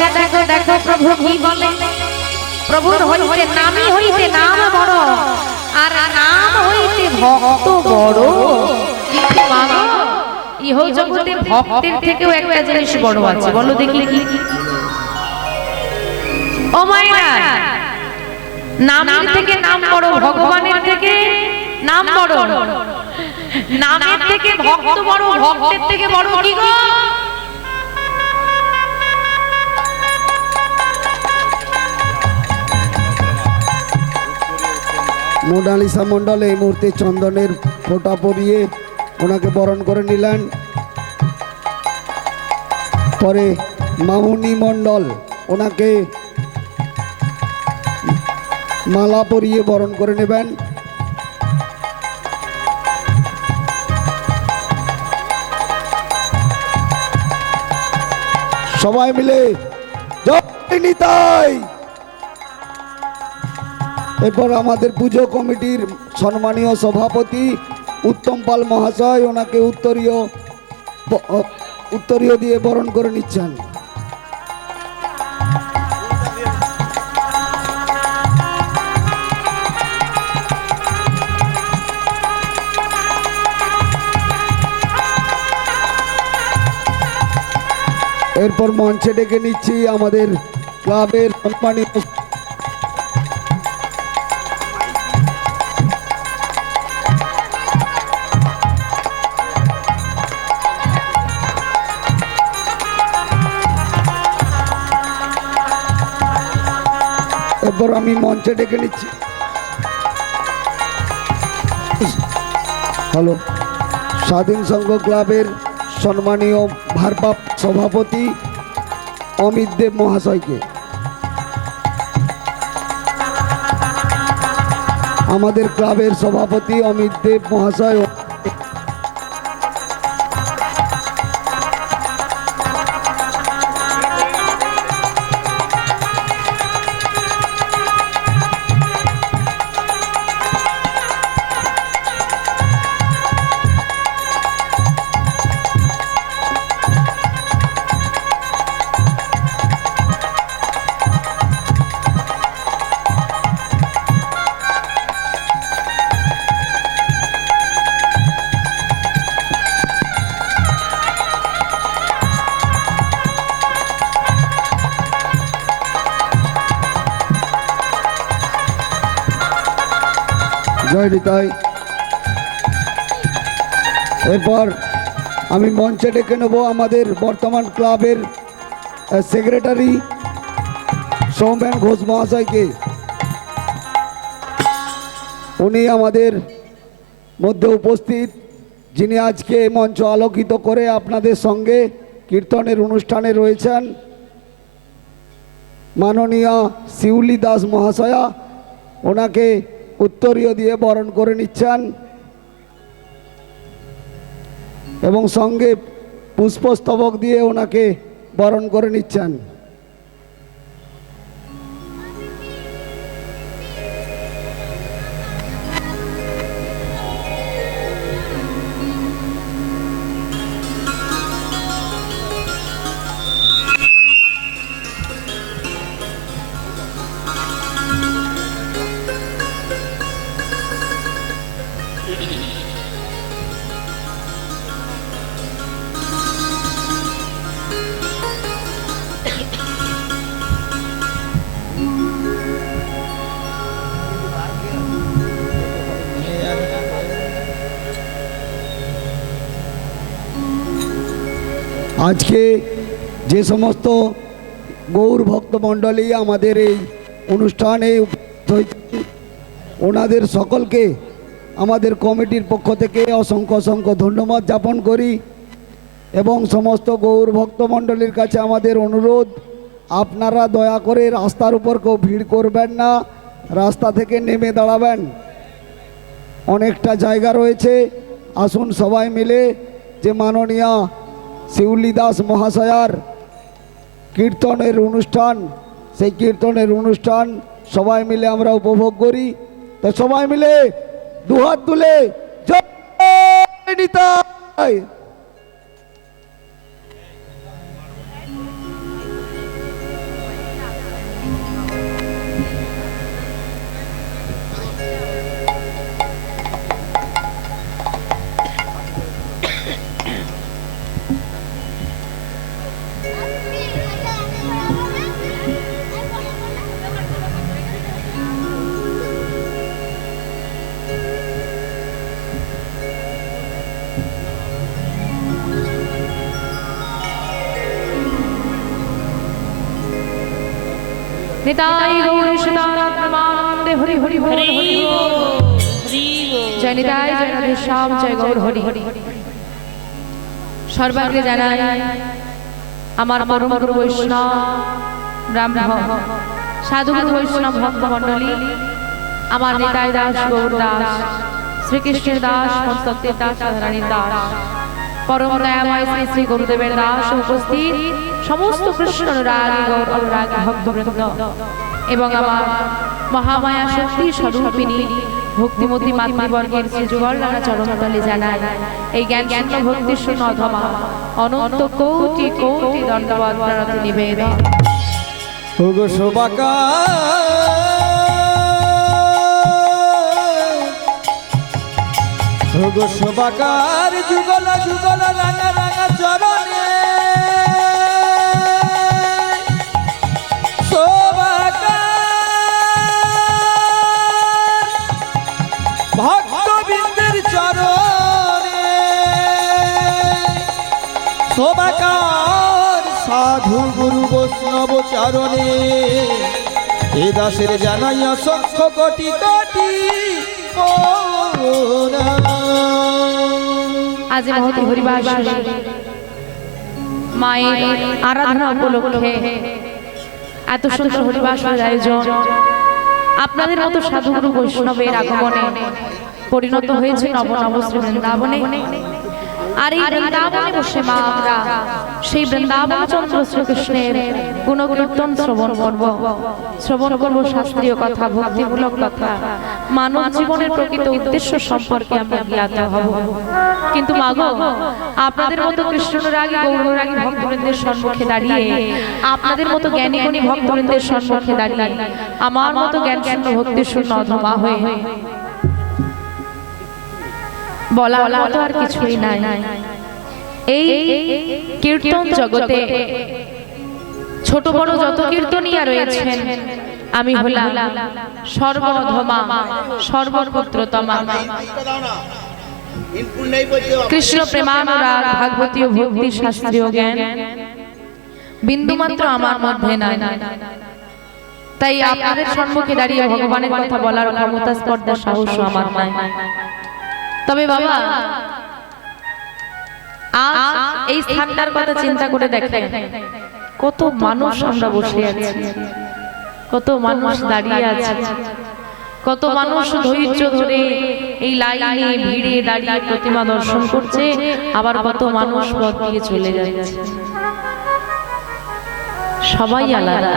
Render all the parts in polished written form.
দেখো দেখো দেখো প্রভু কি বলে, প্রভুর হইতে নামই হইতে নাম বড়, আর নাম হইতে ভক্ত বড়। কিন্তু বাবা ইহ জগতে ভক্তের থেকেও একটা জিনিস বড় আছে, বলো দেখি কি? ও মায়েরা, নামের থেকে নাম বড়, ভগবানের থেকে নাম বড়, নামের থেকে ভক্ত বড়, ভক্তের থেকে বড় কি গো? মোনালিসা মণ্ডল এই মুহূর্তে চন্দনের ফোঁটা পরিয়ে ওনাকে বরণ করে নিলেন। পরে মামুনি মণ্ডল ওনাকে মালা পরিয়ে বরণ করে নেবেন। সবাই মিলে জয় নিতাই। এরপর আমাদের পুজো কমিটির সম্মানীয় সভাপতি উত্তম পাল মহাশয় ওনাকে উত্তরীয় দিয়ে বরণ করে নিচ্ছেন। এরপর মঞ্চে ডেকে নিচ্ছি আমাদের ক্লাবের সম্মানিত এরপর আমি মঞ্চে ডেকে নিচ্ছি হ্যালো স্বাধীন সংঘ ক্লাবের সম্মানীয় ভারপ্রাপ্ত সভাপতি অমিত দেব মহাশয়কে, আমাদের ক্লাবের সভাপতি অমিত দেব মহাশয় জয় নিতাই। এরপর আমি মঞ্চে ডেকে নেব আমাদের বর্তমান ক্লাবের সেক্রেটারি সৌমেন ঘোষ মহাশয়কে। উনি আমাদের মধ্যে উপস্থিত, যিনি আজকে মঞ্চ আলোকিত করে আপনাদের সঙ্গে কীর্তনের অনুষ্ঠানে রয়েছেন। মাননীয় শিউলি দাস মহাশয়া ওনাকে উত্তরীয় দিয়ে বরণ করে নিচ্ছেন এবং সঙ্গে পুষ্পস্তবক দিয়ে ওনাকে বরণ করে নিচ্ছেন। আজকে যে সমস্ত গৌর ভক্তমণ্ডলী আমাদের এই অনুষ্ঠানে ওনাদের সকলকে আমাদের কমিটির পক্ষ থেকে অসংখ্য অসংখ্য ধন্যবাদ জ্ঞাপন করি এবং সমস্ত গৌর ভক্তমণ্ডলীর কাছে আমাদের অনুরোধ, আপনারা দয়া করে রাস্তার উপর কেউ ভিড় করবেন না, রাস্তা থেকে নেমে দাঁড়াবেন। অনেকটা জায়গা রয়েছে, আসুন সবাই মিলে যে মাননীয় শিউলি দাস মহাশয়ার কীর্তনের অনুষ্ঠান, সেই কীর্তনের অনুষ্ঠান সবাই মিলে আমরা উপভোগ করি। তো সবাই মিলে দুহাত তুলে জয় নিতাই। নিতাই গৌর সদানন্দে হরি হরি হরি হরি জয় নিতাই জয় রাধেশ্যাম জয় গৌর হরি হরি। সর্বাগ্রে জানাই আমার পরম গুরু বৈষ্ণব ব্রাহ্মণ সাধুগুরু বৈষ্ণব ভক্ত মণ্ডলী, আমার নিতাই দাস গৌর দাস শ্রীকৃষ্ণের দাস সত্যের দাস রাধারানীর দাস পরম দয়াময় শ্রী শ্রী গুরুদেবের দাস উপস্থিত সমস্ত কৃষ্ণ অনুরাগী গৌর অনুরাগী ভক্তবৃন্দ এবং আমার মহামায়া শক্তি স্বরূপিণী ভক্তিমতী মাতৃবর্গের শ্রীযুগল নানা চরণতলে জানায় এই জ্ঞান শূন্য ভক্তি শূন্য অধমা অনন্ত কোটি কোটি দণ্ডবত প্রণতি নিবেদন। ওগো শোভাকা ওগো শোভাকার যুগল যুগল রাঙা রাঙা চরণে ভক্তবৃন্দের চরণে শোভাকার সাধু গুরু বৈষ্ণব চরণে এ দাসের জানাই অসংখ্য কোটি কোটি আজ মহতি হরিবাস মায়ের আরাধনা উপলক্ষে এত সুন্দর হরিবাসের আয়োজন আপনাদের মতো সাধুগুরু বৈষ্ণবের আগমনে পরিণত হয়েছে নব নব শ্রী বৃন্দাবনে। আর এই বৃন্দাবনে বসে মা আমরা সেই বৃন্দাবন চন্দ্র শ্রীকৃষ্ণের গুণকীর্তন শ্রবণ করব শাস্ত্রীয় কথা ভক্তিমূলক কথা মানব জীবনের প্রকৃত উদ্দেশ্য সম্পর্কে আমরা জ্ঞাত হব। কিন্তু মাগো আপনাদের মতো কৃষ্ণরাগী গৌররাগী ভক্তবৃন্দের সম্মুখে দাঁড়িয়ে আপনাদের মতো জ্ঞানী গুণী ভক্তবৃন্দের সম্মুখে দাঁড়িয়ে আমার মতো জ্ঞান শূন্য ভক্তি শূন্য অধমা হয়ে বলা মতো আর কিছুই নাই। এই কীর্তন জগতে ছোট বড় যত কীর্তনিয়া রয়েছেন আমি হলাম সর্বধমা সর্বপুত্রতমা। কৃষ্ণ প্রেমানুরাগ ভাগবতীয় ভক্তি শাস্ত্রীয় জ্ঞান বিন্দুমাত্র আমার মধ্যে নাই। তাই আপনাদের সম্মুখে দাঁড়িয়ে ভগবানের কথা বলার ক্ষমতা স্পর্ধা সাহস আমার নাই। তবে বাবা আজ এই স্থানটার কথা চিন্তা করে দেখেন কত মানুষ আমরা বসে আছি, কত মানুষ দাঁড়িয়ে আছে, কত মানুষ ধৈর্য ধরে এই লাইনে ভিড়ে দাঁড়িয়ে প্রতিমা দর্শন করছে, আবার কত মানুষ পথ দিয়ে চলে যাচ্ছে। সবাই আলাদা।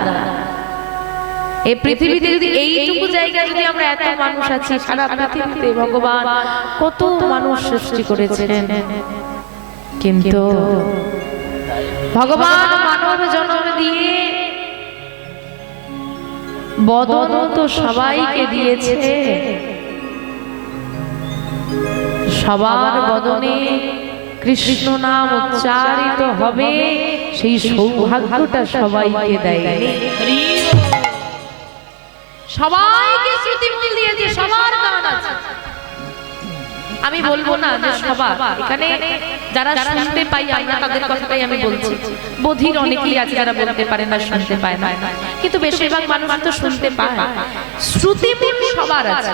এই পৃথিবীতে যদি এইটুকু জায়গা যদি আমরা এত মানুষ আছি, সারা পৃথিবীতে ভগবান কত মানুষ সৃষ্টি করেছেন, কিন্তু ভগবান মানব জন্ম দিয়ে বদন তো সবাইকে দিয়েছে, সবার বদনে কৃষ্ণ নাম উচ্চারিত হবে সেই সৌভাগ্যটা সবাইকে দেয়। সবাইকে শ্রুতিমূল দিয়েছে, সবার গান আছে। আমি বলবো না যে সবার, এখানে যারা শুনতে পাই আমরা তাদের কথাটাই আমি বলছি। বধির অনেকেই আছে যারা বলতে পারে না, শুনতে পায় না, কিন্তু বেশিরভাগ মানুষ তো শুনতে পায়। শ্রুতিমূল সবার আছে,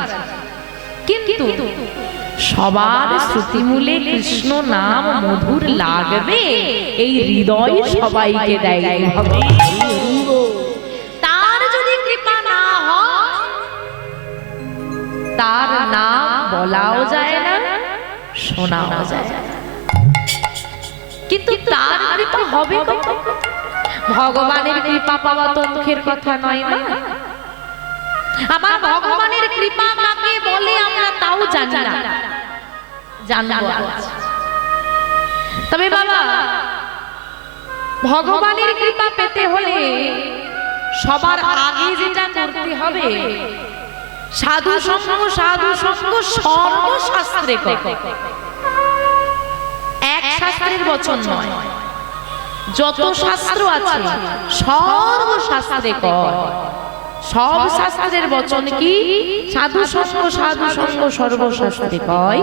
কিন্তু সবার শ্রুতিমূলে কৃষ্ণ নাম মধুর লাগবে এই হৃদয় সবাইকে দেয় ভগবান। তার যদি কৃপা না হয় তার নাম বলাও যায় না, শোনাও যায় না, কিন্তু তার কৃপা হবে কত? ভগবানের কৃপা পাওয়া তো মুখের কথা নয় না। আমার ভগবানের কৃপা কাকে বলে আমরা তাও জানি না, জানবো আজ। তবে বাবা ভগবানের কৃপা পেতে হলে সবার আগে যেটা করতে হবে, সাধু সঙ্গ সর্বশাস্ত্রে কয়। এক শাস্ত্রের বচন নয়, যত শাস্ত্র আছে সর্বশাস্ত্রে কয়। সব শাস্ত্রের বচন কি? সাধু সঙ্গ সর্বশাস্ত্রে কয়।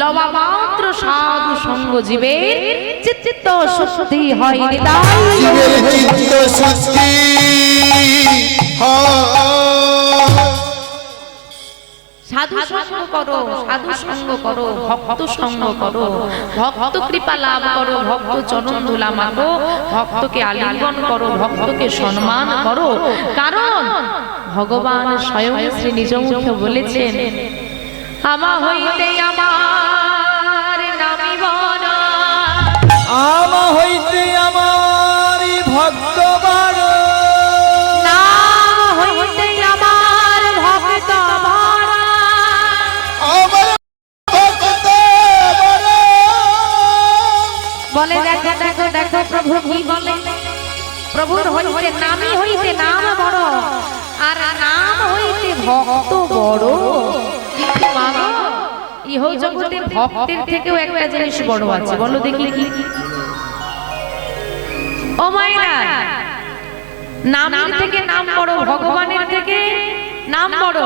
লবা মাত্র সাধু সঙ্গ জীবের চিত্ত শুদ্ধি হয় হৃদয়। জীবের চিত্ত শুদ্ধি হয়। সাধু সঙ্গ করো, সাধু সঙ্গ করো, ভক্ত সঙ্গ করো, ভক্ত কৃপা লাভ করো, ভক্ত চরণ ধুলা মাগো, ভক্তকে আলিঙ্গন করো, ভক্তকে সম্মান করো। কারণ ভগবান স্বয়ং শ্রী নিজ মুখে বলেছেন, আমা হইতে আমার নামিব না, আমা হইতে আমার ভক্ত বড়, নাম হইতে আমার ভক্ত বড়। আমার ভক্ত বড়। বলে দেখো দেখো দেখো প্রভু কি বলে, প্রভুর হইতে নামই হইতে নাম বড়, আর নাম হইতে ভক্ত বড়। কিন্তু বাবা, ইহ জগতে ভক্তের থেকেও একটা জিনিস বড় আছে, বলো দেখি কি? ও মাইনা, নামের থেকে নাম বড়, ভগবানের থেকে নাম বড়,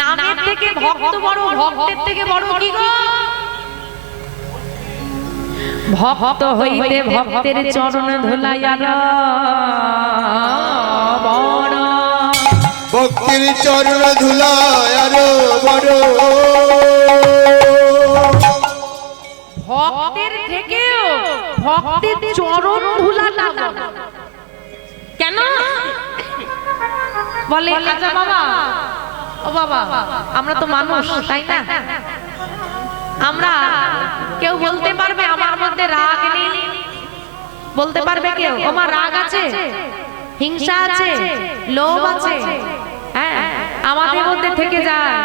নামের থেকে ভক্ত বড়, ভক্তের থেকে বড় কি গো? ভক্ত হইতে ভক্তের চরণ ধুলাইয়া বড়, ভক্তির চরণ ধুলায় আরো বড়। ভক্তের থেকেও ভক্তের চরণ ধুলাটা বড়। কেন বলে? আচ্ছা বাবা, ও বাবা, আমরা তো মানুষ, তাই না? আমরা কেউ বলতে পারবে আমার মধ্যে রাগ নেই? বলতে পারবে কেউ? আমার রাগ আছে, হিংসা আছে, লোভ আছে, হ্যাঁ আমাদের মধ্যে থেকে যায়।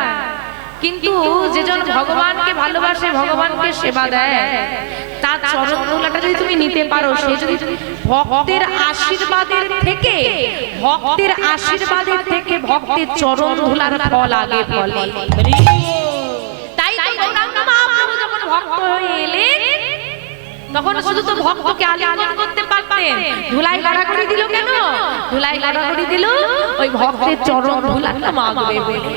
কিন্তু যেজন ভগবানকে ভালোবাসে, ভগবানকে সেবা দেয়, তার চরণ ধুলাটা যদি তুমি নিতে পারো, সে যদি ভক্তের আশীর্বাদের থেকে ভক্তের চরণ ধুলার ফল আগে ফলে। তাই তো গৌরাঙ্গ মহাপ্রভু যখন ভক্ত হয়ে এলেন, তখন শুধু তো ভক্তকে আলিঙ্গন করতে পারতেন, ধুলাই গড়াগড়ি দিল কেন? ধুলাই গড়াগড়ি দিল ওই ভক্তের চরণ ধুলাটা মাগবে বলে।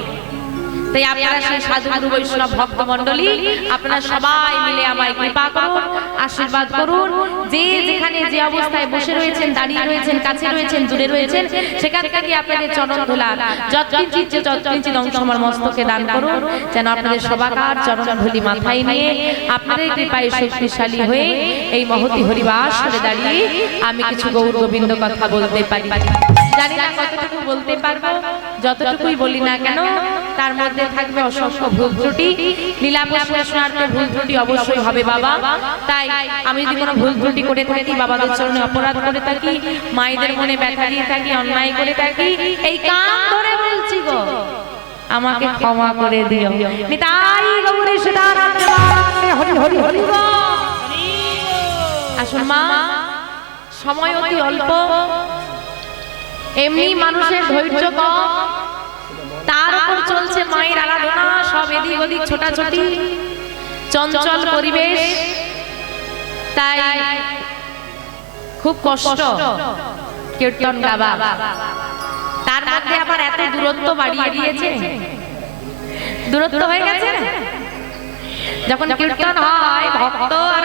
তাই আপনারা সেই সাধু গুরু বৈষ্ণব ভক্ত মণ্ডলী, আপনারা সবাই মিলে আমায় কৃপা করুন, আশীর্বাদ করুন। যে যেখানে যে অবস্থায় বসে রয়েছেন, দাঁড়িয়ে রয়েছেন, কাছে রয়েছেন, দূরে রয়েছেন, সেখান থেকে আপনাদের চরণ ধুলা যৎকিঞ্চিৎ অংশ আমার মস্তকে দান করুন, যেন আপনাদের সবাকার চরণ ধুলি মাথায় নিয়ে আপনাদের কৃপায় শক্তিশালী হয়ে এই মহতি হরিবাস করে দাঁড়িয়ে আমি কিছু গৌর গোবিন্দ কথা বলতে পারি। জানি না কতটুকু বলতে পারবো, যতটুকুই বলি না কেন তার মধ্যে থাকবে অসংখ্য ভুল ত্রুটি। লীলা প্রশ্নার্থে ভুল ত্রুটি অবশ্যই হবে বাবা। তাই আমি যদি কোনো ভুল ত্রুটি করে থাকি, বাবাদের চরণে অপরাধ করে থাকি, মায়েদের মনে ব্যথা দিয়ে থাকি, অন্যায় করে থাকি, এই কান ধরে বলছি গো, আমাকে ক্ষমা করে দিও। নিতাই গৌরী সীতারাম হরি হরি হরি গো। আসুন মা, সময় অতি অল্প, এমনি মানুষের ধৈর্য কম, তার উপর চলছে মায়ের আরাধনা, সব এদিক ওদিক ছোটাছুটি, চঞ্চল পরিবেশ, তাই খুব কষ্ট কীর্তন গাওয়া। তার মধ্যে আবার এত দূরত্ব বাড়িয়ে দিয়েছে, দূরত্ব হয়ে গেছে। যখন কীর্তন হয়, ভক্ত আর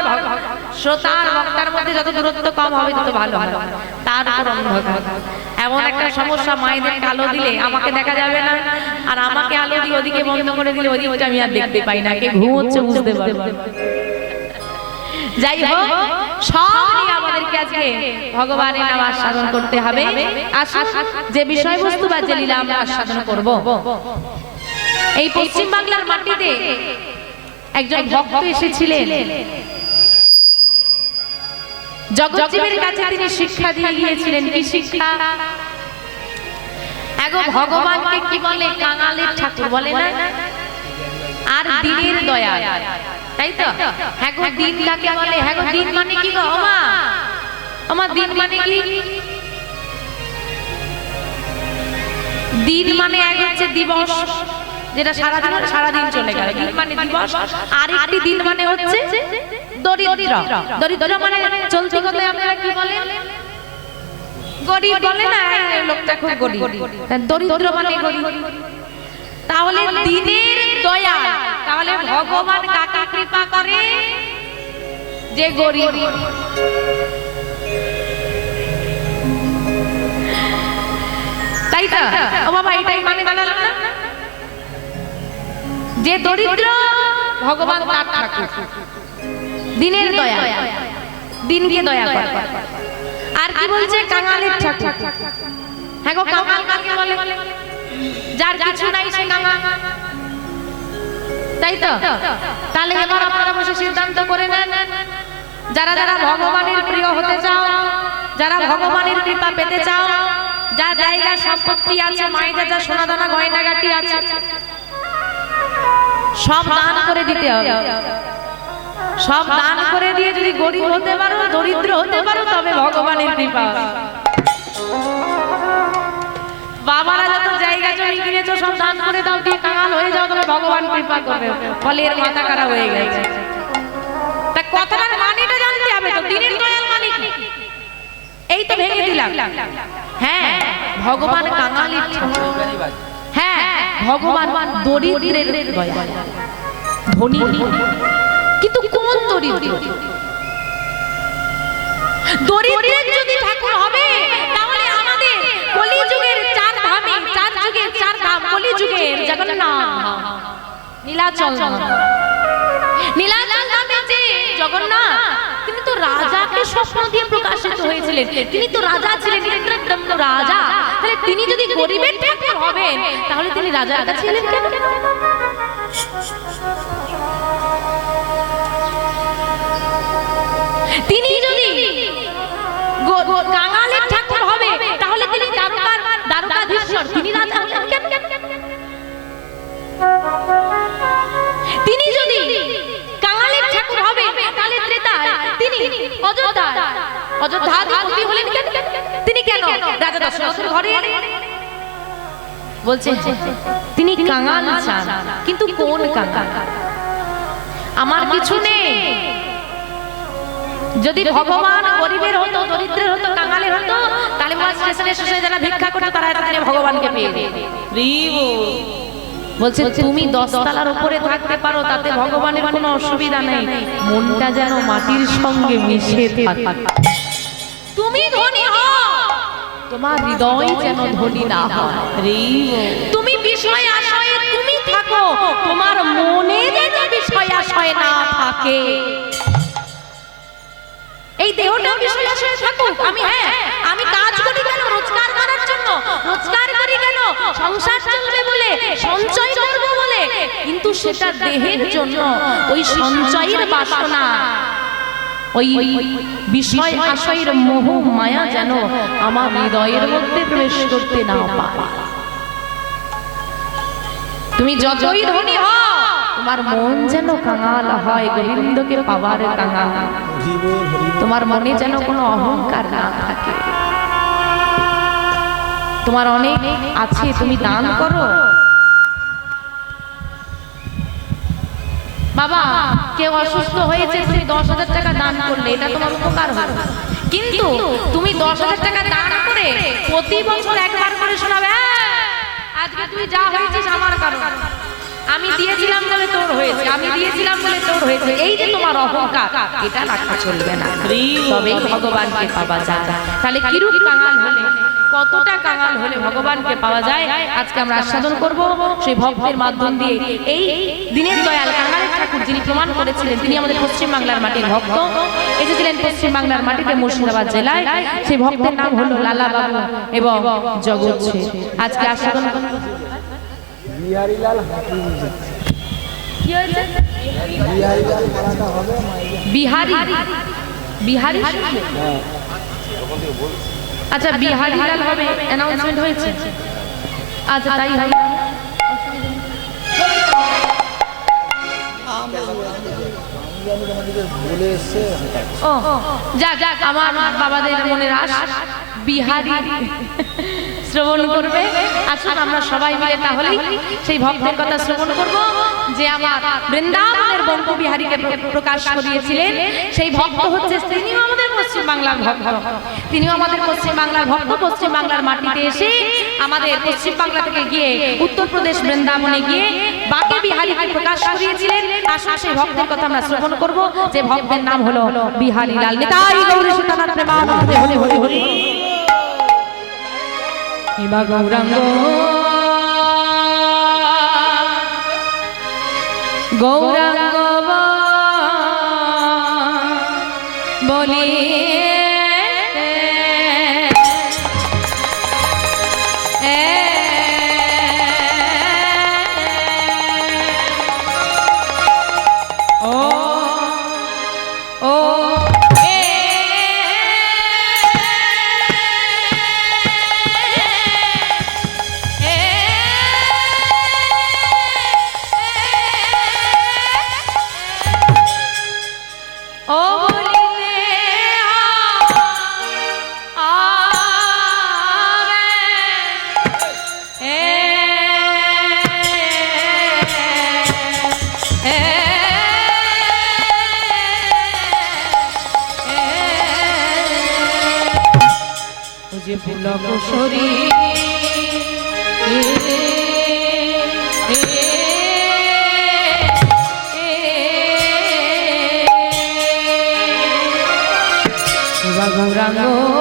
শ্রোতা আর বক্তার মধ্যে যত দূরত্ব কম হবে তত ভালো হয়। তার উপর অন্ধকার, এমন একটা সমস্যা, মায়েদেরকে আলো দিলে আমাকে দেখা যাবে না, আর আমাকে আলো দিয়ে ওদিকে বন্ধ করে দিলে ওদিকটা আমি আর দেখতে পাই না, কে ঘুমোচ্ছে বুঝতে পারবো। যাই হোক, সব নিয়ে আমাদেরকে আজকে ভগবানের নাম আস্বাদন করতে হবে। আসুন, যে বিষয়বস্তু বা যে লীলা আমরা আস্বাদন করব, এই পশ্চিম বাংলার মাটিতে একজন ভক্ত এসেছিলেন, জগজ্জীবের কাছে তিনি শিক্ষা দিয়ে গিয়েছিলেন। কি শিক্ষা? এগো ভগবানকে কি বলে? কাঙালের ঠাকুর বলে না, আর দিনের দয়া, তাই তো? হ্যাঁ গো, দিন কাকে বলে? হ্যাঁ গো, দিন মানে কি গো? ওমা, আমার দিন মানে কি? দিন মানে এক হচ্ছে দিবস, যেটা সারাদিন চলে গেল, দিন মানে দিবস। আর একটি দিন মানে হচ্ছে দরিদ্র। দরিদ্র মানে চলতি কথায় আপনারা কি বলেন? গরিব বলে না, এই লোকটা খুব গরিব। দরিদ্র মানে গরিব। তাহলে দিনের দয়া, তাহলে ভগবান কাকে কৃপা করে? যে গরিব। তাই তো ও বাবা, এটাই মানে দাঁড়ালো না? যে দরিদ্র ভগবান তার ঠাকুর, দিনের দয়া, দিনকে দয়া করে। আর কি বলছে? কাঙালের ঠাকুর। হ্যাঁ গো, কাঙাল কাকে বলে? যার কিছু নাই সে কাঙাল, তাই তো? তাহলে এবার আপনারা বসে সিদ্ধান্ত করে নেন, যারা যারা ভগবানের প্রিয় হতে চাও, যারা ভগবানের কৃপা পেতে চাও, যা জায়গা সম্পত্তি আছে, মায়ের যা সোনা দানা গয়নাগাটি আছে, সব দান করে দিতে হবে। সব দান করে দিয়ে যদি গরিব হতে পারো, দরিদ্র হতে পারো, তবে ভগবানের কৃপা। বাবারা যত জায়গা জমি কিনেছো সব দান করে দাও, দিয়ে কাঙাল হয়ে যাও, তবে ভগবান কৃপা করবে। ফলে এর মাথা খারাপ হয়ে গেছে। তা কথাটার মানেটা জানতে হবে তো, দিনের দয়াল মানে কি? এই তো ভেঙে দিলাম। হ্যাঁ, ভগবান কাঙালির ঠাকুর। হ্যাঁ, ভগবান দরিদ্রের দয়াল, ধনী। কিন্তু কোন দরিদ্র? দরিদ্রের যদি ঠাকুর হবে, তাহলে আমাদের কলিযুগের চার ধামে, চার যুগের চার ধাম, কলিযুগের জগন্নাথ, নীলাচল ধাম। নীলাচল ধামে যে জগন্নাথ, তিনি তো রাজাকে স্বপ্ন দিয়ে প্রকাশিত হয়েছিলেন। তিনি তো রাজা ছিলেন, ইন্দ্রদম্ন রাজা। তাহলে তিনি যদি গরিবের ঠাকুর হবেন, তাহলে তিনি রাজার কাছে এলেন কেন? তিনি যদি কাঙালের ঠাকুর হবে, তাহলে তিনি দ্বারকাধীশ্বর, তিনি রাজা হলেন কেন? তিনি যদি কাঙালের ঠাকুর হবে, তাহলে ত্রেতায় তিনি অযোধ্যাধিপতি হলেন কেন? তিনি কেন রাজা দশরথের ঘরে এলেন? বলছে তিনি কাঙাল চান, কিন্তু কোন কাঙাল? আমার কিছু নেই। যদি ভগবান গরিবের হতো, দরিদ্রের হতো, কাঙালের হতো, তাহলে স্টেশনে স্টেশনে যারা ভিক্ষা করতো তারা এতদিনে ভগবানকে পেয়ে যেত। বলছে তুমি 10 তলার উপরে থাকতে পারো, তাতে ভগবানের কোনো অসুবিধা নেই, মনটা যেন মাটির সঙ্গে মিশে থাকে। তুমি ধনী হও, তোমার হৃদয় যেন ধনী না হয়। তুমি বিষয় আশয়ে তুমি থাকো, তোমার মনে যেন বিষয় আশয় না থাকে। এই দেহটা বিষয় আশয়ে থাকুক। আমি কাজ করি কেন? রোজগার করার জন্য। রোজগার করি কেন? সংসার চলবে বলে, সঞ্চয় করব বলে। কিন্তু সেটা দেহের জন্য। ওই সঞ্চয়ের বাসনা, ওই বিষয় আশয়ের মোহ মায়া যেন আমার হৃদয়ের মধ্যে প্রবেশ করতে না পারে। তুমি যতই ধনী হও, তোমার মন যেন কাঙাল হয়, গোবিন্দকে পাওয়ার কাঙাল। তোমার মনে যেন কোনো অহংকার না থাকে। তোমার অনেক আছে, তুমি দান করো। বাবা, কেউ অসুস্থ হয়েছে, তুমি 10,000 টাকা দান করলে, এটা তোমার উপকার হবে। কিন্তু তুমি 10,000 টাকা দান করে প্রতি বছর একবার করে শোনাবে, আজকে তুই যা হয়েছিস আমার কারণ, আমি দিয়েছিলাম বলে তোর হয়েছে, আমি দিয়েছিলাম বলে তোর হয়েছে। এই যে তোমার অহংকার, এটা রাখা চলবে না, তবেই ভগবানকে পাওয়া যায়। তাহলে কিরূপ কাঙাল হলে, কতটা কাঙাল হলে ভগবানকে পাওয়া যায়, আজকে আমরা আস্বাদন করব সেই ভক্তের মাধ্যম দিয়ে। এই দিনের দয়াল কাঙালের ঠাকুর যিনি প্রমাণ করেছিলেন, তিনি আমাদের পশ্চিম বাংলার মাটির ভক্ত, এসেছিলেন পশ্চিম বাংলার মাটিতে মুর্শিদাবাদ জেলায়। সেই ভক্তের নাম হলো লালা বাবু এবং জগৎ শেঠ। আজকে আস্বাদন বিহারীলাল হাকিম। বিহারি আচ্ছা, বিহারীলাল হবে, অ্যানাউন্সমেন্ট হয়েছে। আচ্ছা, তাই হয়। ও যাক, আমার বাবাদের মনের আশ বিহারি শ্রবণ করবে। আসুন আমরা সবাই মিলে তাহলে সেই ভক্তের কথা শ্রবণ করব, যে আমার বৃন্দাবনের বঙ্ক বিহারীকে প্রকাশ করিয়েছিলেন। সেই ভক্ত হচ্ছে, তিনিও আমাদের পশ্চিম বাংলার ভক্ত, তিনিও আমাদের পশ্চিম বাংলার ভক্ত। পশ্চিম বাংলার মাটিতে এসে আমাদের পশ্চিম বাংলা থেকে গিয়ে উত্তরপ্রদেশ বৃন্দাবনে গিয়ে বাকে বিহারীকে প্রকাশ করিয়েছিলেন। আসুন সেই ভক্তের কথা আমরা শ্রবণ করব, যে ভক্তের নাম হলো বিহারী লাল। নিতাই গৌরী সীতানাথ প্রেমানন্দে হরি হরি হরি। হিমা গৌরাঙ্গ গৌরাঙ্গ বলি যে পুলক শরীর গৌরাঙ্গ